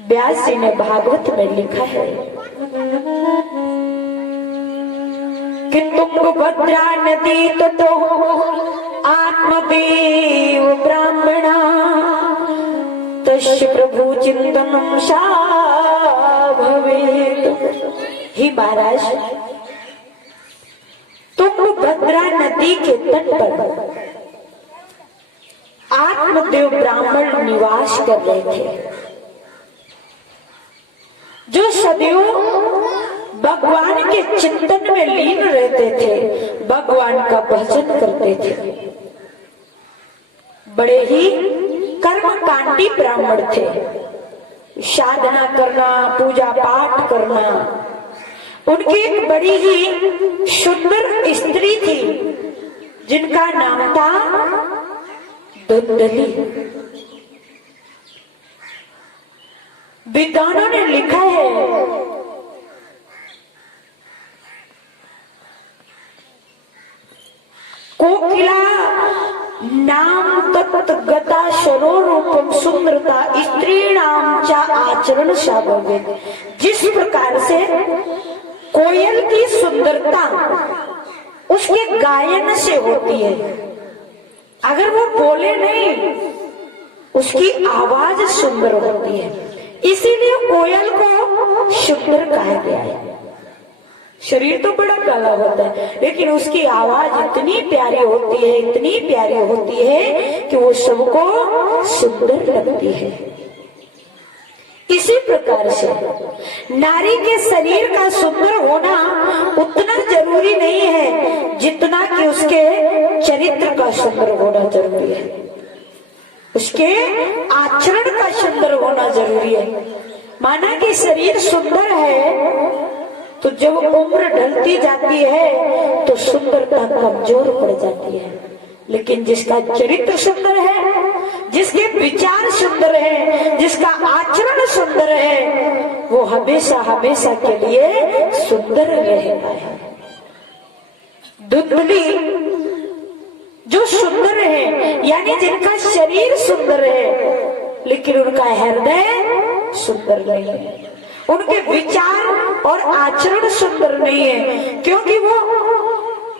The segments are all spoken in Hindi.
व्यास जी ने भागवत में लिखा है कि तुंगभद्रा नदी तो आत्मदेव ब्राह्मणा तस्य प्रभु चिंतनम सा भवेत्। ही महाराज, तुंगभद्रा नदी के तट पर आत्मदेव ब्राह्मण निवास कर रहे थे, जो सदैव भगवान के चिंतन में लीन रहते थे, भगवान का भजन करते थे। बड़े ही कर्मकांडी ब्राह्मण थे, साधना करना, पूजा पाठ करना। उनकी एक बड़ी ही सुंदर स्त्री थी जिनका नाम था धुंधली। विद्वानों ने लिखा है कोकिला नाम तत् गता शरो रूपम सुंदरता स्त्री नाम चा आचरण शाभवेत्। जिस प्रकार से कोयल की सुंदरता उसके गायन से होती है, अगर वो बोले नहीं उसकी आवाज सुंदर होती है, इसीलिए कोयल को सुंदर कहा गया है। शरीर तो बड़ा काला होता है लेकिन उसकी आवाज इतनी प्यारी होती है, इतनी प्यारी होती है कि वो सबको सुंदर लगती है। इसी प्रकार से नारी के शरीर का सुंदर होना उतना जरूरी नहीं है जितना कि उसके चरित्र का सुंदर होना जरूरी है, उसके आचरण का सुंदर होना जरूरी है। माना कि शरीर सुंदर है तो जब उम्र ढलती जाती है तो सुंदरता कमजोर पड़ जाती है, लेकिन जिसका चरित्र सुंदर है, जिसके विचार सुंदर है, जिसका आचरण सुंदर है, वो हमेशा हमेशा के लिए सुंदर रहता है। धुंधली जो सुंदर है यानी जिनका शरीर सुंदर है लेकिन उनका हृदय सुंदर नहीं है, उनके विचार और आचरण सुंदर नहीं है, क्योंकि वो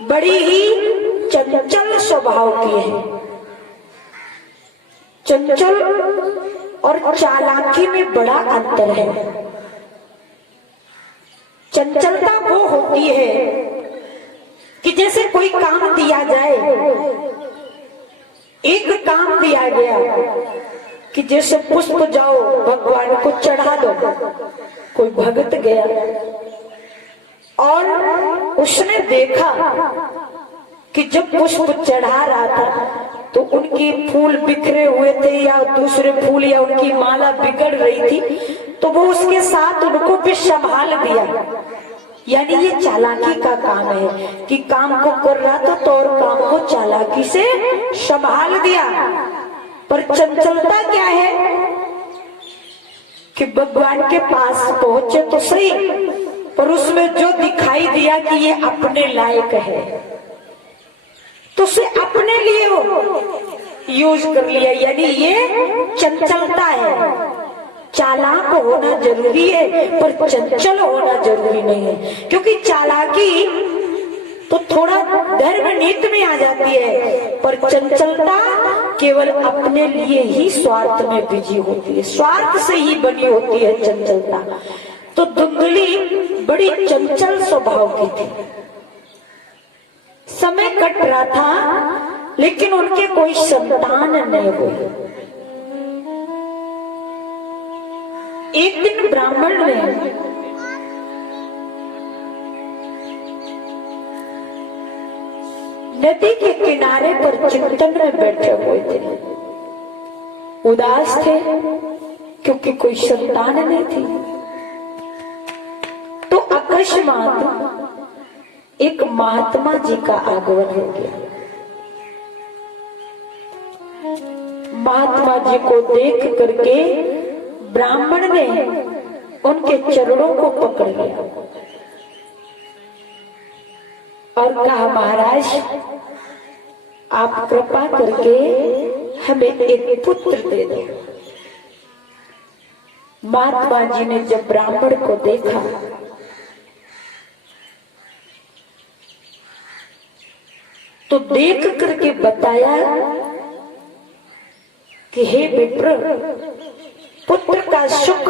बड़ी ही चंचल स्वभाव की है। चंचल और चालाकी में बड़ा अंतर है। चंचलता वो होती है कि जैसे कोई काम दिया जाए, एक काम दिया गया कि जैसे पुष्प जाओ भगवान को चढ़ा दो, कोई भगत गया और उसने देखा कि जब पुष्प चढ़ा रहा था तो उनकी फूल बिखरे हुए थे या दूसरे फूल या उनकी माला बिगड़ रही थी, तो वो उसके साथ उनको भी संभाल दिया। यानी ये चालाकी का काम है कि काम को कर रहा था तो और काम को चालाकी से संभाल दिया। पर चंचलता क्या है कि भगवान के पास पहुंचे तो सही, पर उसमें जो दिखाई दिया कि ये अपने लायक है तो उसे अपने लिए यूज कर लिया, यानी ये चंचलता है। चालाक होना जरूरी है पर चंचल होना जरूरी नहीं है, क्योंकि चालाकी तो थोड़ा धर्म नीति में आ जाती है पर चंचलता केवल अपने लिए ही स्वार्थ में बिजी होती है, स्वार्थ से ही बनी होती है चंचलता। तो धुंधली बड़ी चंचल स्वभाव की थी। समय कट रहा था लेकिन उनके कोई संतान नहीं हुई। एक दिन ब्राह्मण ने नदी के किनारे पर चिंतन में बैठे हुए थे, उदास थे क्योंकि कोई संतान नहीं थी। तो अकस्मात एक महात्मा जी का आगमन हो गया। महात्मा जी को देख करके ब्राह्मण ने उनके चरणों को पकड़ लिया और कहा, महाराज आप कृपा करके हमें एक पुत्र दे दो। महात्मा जी ने जब ब्राह्मण को देखा तो देख करके बताया कि हे विप्र, पुत्र का सुख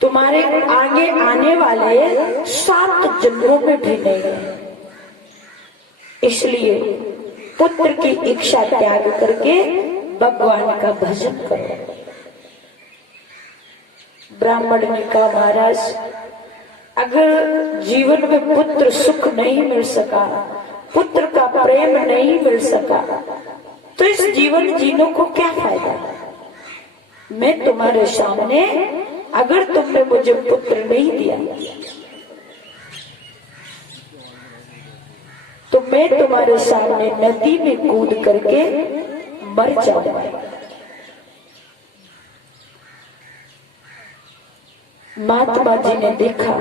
तुम्हारे आगे आने वाले 7 जन्मों में भी नहीं है, इसलिए पुत्र की इच्छा त्याग करके भगवान का भजन करो। ब्राह्मण ने कहा, महाराज, अगर जीवन में पुत्र सुख नहीं मिल सका, पुत्र का प्रेम नहीं मिल सका, तो इस जीवन जीने को क्या फायदा। मैं तुम्हारे सामने, अगर तुमने मुझे पुत्र नहीं दिया तो मैं तुम्हारे सामने नदी में कूद करके मर जाऊंगा। महात्मा जी ने देखा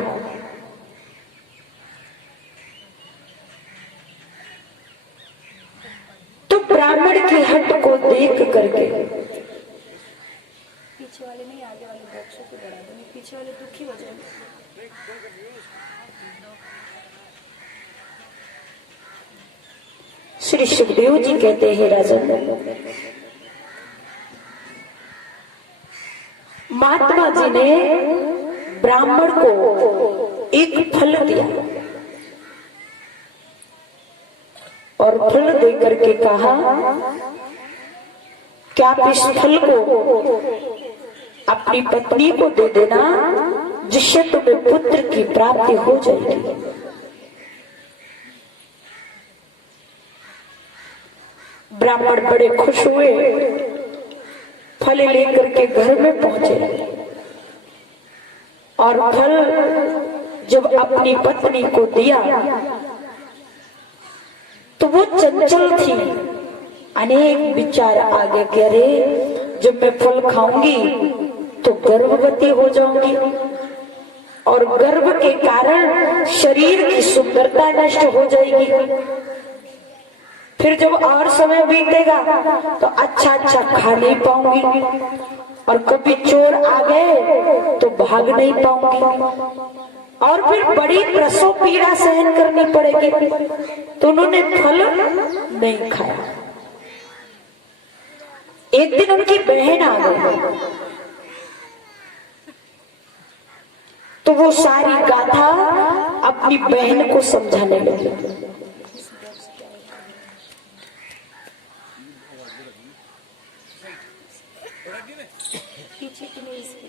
तो ब्राह्मण की हट को देख करके, पीछे वाले नहीं, आगे वाले बॉक्सों को बढ़ा दो, पीछे वाले दुखी हो जाएंगे। श्री सुखदेव जी कहते हैं, राजन, महात्मा जी ने ब्राह्मण को एक फल दिया और फल देकर के कहा कि आप इस फल को अपनी पत्नी को दे देना, जिससे तुम्हें पुत्र की प्राप्ति हो जाएगी। ब्राह्मण बड़े खुश हुए, फल लेकर के घर में पहुंचे और फल जब अपनी पत्नी को दिया तो वो चंचल थी। अनेक विचार आगे कह रहे, जब मैं फल खाऊंगी तो गर्भवती हो जाऊंगी और गर्भ के कारण शरीर की सुंदरता नष्ट हो जाएगी। फिर जब और समय बीतेगा तो अच्छा अच्छा खा नहीं पाऊंगी और कभी चोर आ गए तो भाग नहीं पाऊंगी और फिर बड़ी प्रसव पीड़ा सहन करनी पड़ेगी। तो उन्होंने फल नहीं खाया। एक दिन उनकी बहन आ गई तो वो सारी गाथा अपनी बहन को समझाने लगी। पीछे की नहीं, इसकी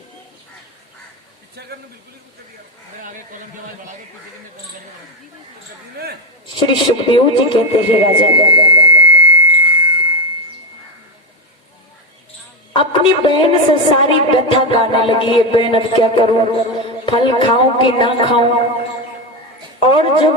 श्री सुखदेव जी कहते हैं, राजा, अपनी बहन से सारी व्यथा गाने लगी। ये बहन, अब क्या करूं, फल खाऊं कि ना खाऊं। और जब